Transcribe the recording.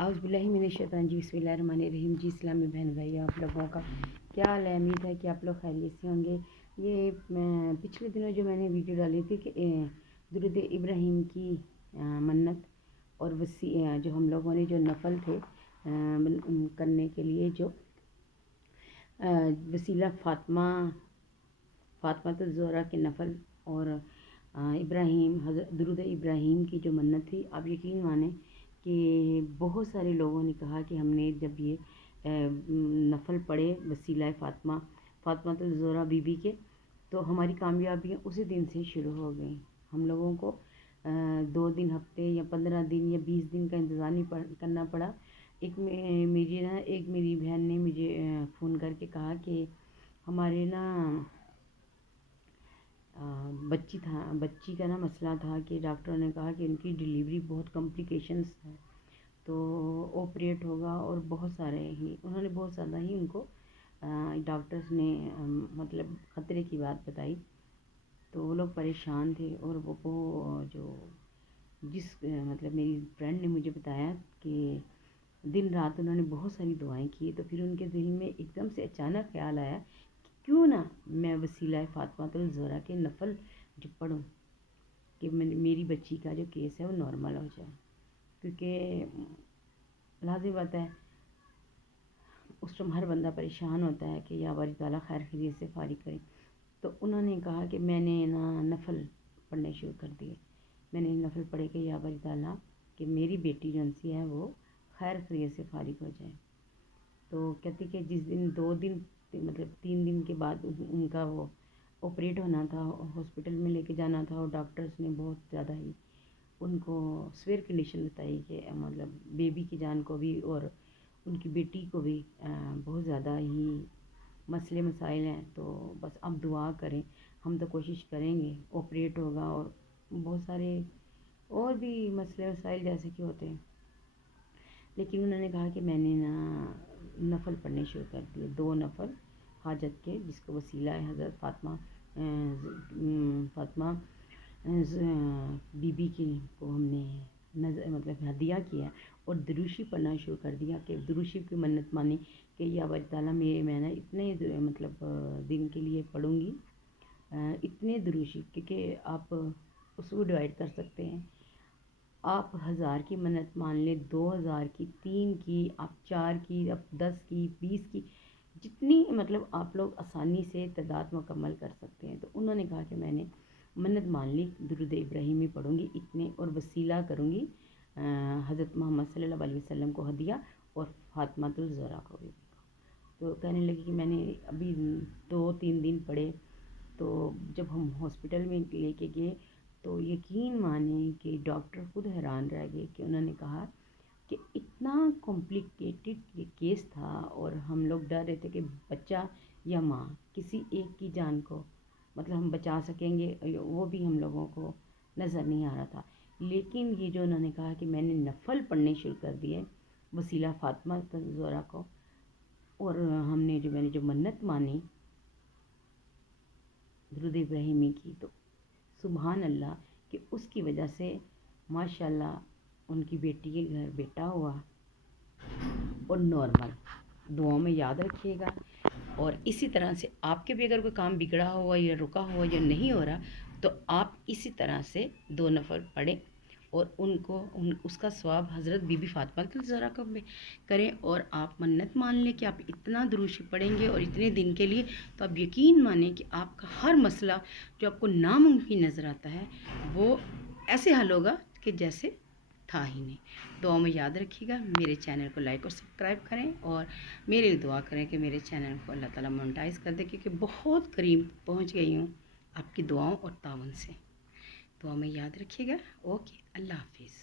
आउज़ बिल्लाहि मिनश्शैतानिर रजीम बिस्मिल्लाहिर्रहमानिर्रहीम। जी इस्लामी बहन भाई, आप लोगों का क्या हाल है? उम्मीद है कि आप लोग खैरियत से होंगे। ये पिछले दिनों जो मैंने वीडियो डाली थी कि दुरूद इब्राहीम की मन्नत और जो हम लोगों ने जो नफल थे करने के लिए जो वसीला फ़ातिमा के नफल और दुरूद इब्राहीम की जो मन्नत थी, आप यकीन माने कि बहुत सारे लोगों ने कहा कि हमने जब ये नफल पढ़े वसीला फ़ातिमा बीबी के, तो हमारी कामयाबियाँ उसी दिन से शुरू हो गई। हम लोगों को 2 दिन, हफ्ते या 15 दिन या 20 दिन का इंतज़ार नहीं करना पड़ा। एक मेरी बहन ने मुझे फ़ोन करके कहा कि हमारे ना बच्ची का ना मसला था कि डॉक्टरों ने कहा कि उनकी डिलीवरी बहुत कॉम्प्लिकेशंस है, तो ऑपरेट होगा और उन्होंने बहुत ज़्यादा ही उनको डॉक्टर्स ने मतलब ख़तरे की बात बताई। तो वो लोग परेशान थे और वो मतलब मेरी फ्रेंड ने मुझे बताया कि दिन रात उन्होंने बहुत सारी दुआएं की। तो फिर उनके दिल में एकदम से अचानक ख्याल आया कि क्यों ना मैं वसीला फ़ातिमा के नफल जो पढ़ूँ कि मेरी बच्ची का जो केस है वो नॉर्मल हो जाए, क्योंकि लाज़िम बात है उस टाइम हर बंदा परेशान होता है कि या बारी ताला खैर खैरियत से फारिग करे। तो उन्होंने कहा कि मैंने ना नफल पढ़ने शुरू कर दिए। मैंने नफल पढ़े कि या बारी ताला कि मेरी बेटी जो सी है वो खैर खैरियत से फारिग हो जाए। तो कहती कि जिस दिन 2 दिन मतलब 3 दिन के बाद उनका वो ऑपरेट होना था, हॉस्पिटल में लेके जाना था, और डॉक्टर्स ने बहुत ज़्यादा ही उनको सीवियर कंडीशन बताई कि मतलब बेबी की जान को भी और उनकी बेटी को भी बहुत ज़्यादा ही मसले मसाइल हैं। तो बस अब दुआ करें, हम तो कोशिश करेंगे, ऑपरेट होगा और बहुत सारे और भी मसले मसाइल जैसे कि होते हैं। लेकिन उन्होंने कहा कि मैंने ना नफल पढ़ने शुरू कर दिए, 2 नफल हाजत के, जिसको वसीला है हज़रत फ़ातिमा बीबी को हमने मतलब हदिया किया और दुरूशी पढ़ना शुरू कर दिया कि दुरूशी की मन्नत मानी कि या अल्लाह ताला मैं ना इतने मतलब दिन के लिए पढ़ूँगी इतने दुरूशी, क्योंकि आप उसको डिवाइड कर सकते हैं। आप 1000 की मन्नत मान लें, 2000 की, 3 की, आप 4 की, आप 10 की, 20 की, जितनी मतलब आप लोग आसानी से तादाद मुकम्मल कर सकते हैं। तो उन्होंने कहा कि मैंने मन्नत मान ली, दुरूद इब्राहीमी पढ़ूँगी इतने और वसीला करूँगी हज़रत मोहम्मद सल्लल्लाहु अलैहि वसल्लम को हदिया और फ़ातिमातुल ज़हरा को भी। तो कहने लगी कि मैंने अभी 2-3 दिन पढ़े। तो जब हम हॉस्पिटल में लेके गए तो यकीन माने कि डॉक्टर खुद हैरान रह गए कि उन्होंने कहा कि इतना कॉम्प्लिकेटेड ये केस था और हम लोग डर रहे थे कि बच्चा या माँ किसी एक की जान को मतलब हम बचा सकेंगे, वो भी हम लोगों को नज़र नहीं आ रहा था। लेकिन ये जो उन्होंने कहा कि मैंने नफल पढ़ने शुरू कर दिए वसीला फ़ातिमा को, और मैंने जो मन्नत मानी दुरूद इब्राहीमी की, तो सुभान अल्लाह कि उसकी वजह से माशाल्लाह उनकी बेटी के घर बेटा हुआ और नॉर्मल। दुआओं में याद रखिएगा। और इसी तरह से आपके भी अगर कोई काम बिगड़ा हुआ या रुका हुआ या नहीं हो रहा, तो आप इसी तरह से 2 नफल पढ़ें और उसका सवाब हज़रत बीबी फ़ातिमा की ज़हरा को करें। और आप मन्नत मान लें कि आप इतना दुरूशी पढ़ेंगे और इतने दिन के लिए, तो आप यकीन मानें कि आपका हर मसला जो आपको नामुमकिन नज़र आता है वो ऐसे हल होगा कि जैसे था ही नहीं। दुआ में याद रखिएगा। मेरे चैनल को लाइक और सब्सक्राइब करें और मेरे लिए दुआ करें कि मेरे चैनल को अल्लाह ताला मोनेटाइज कर दे, क्योंकि बहुत करीब पहुंच गई हूँ आपकी दुआओं और तावन से। दुआ में याद रखिएगा। ओके, अल्लाह हाफिज़।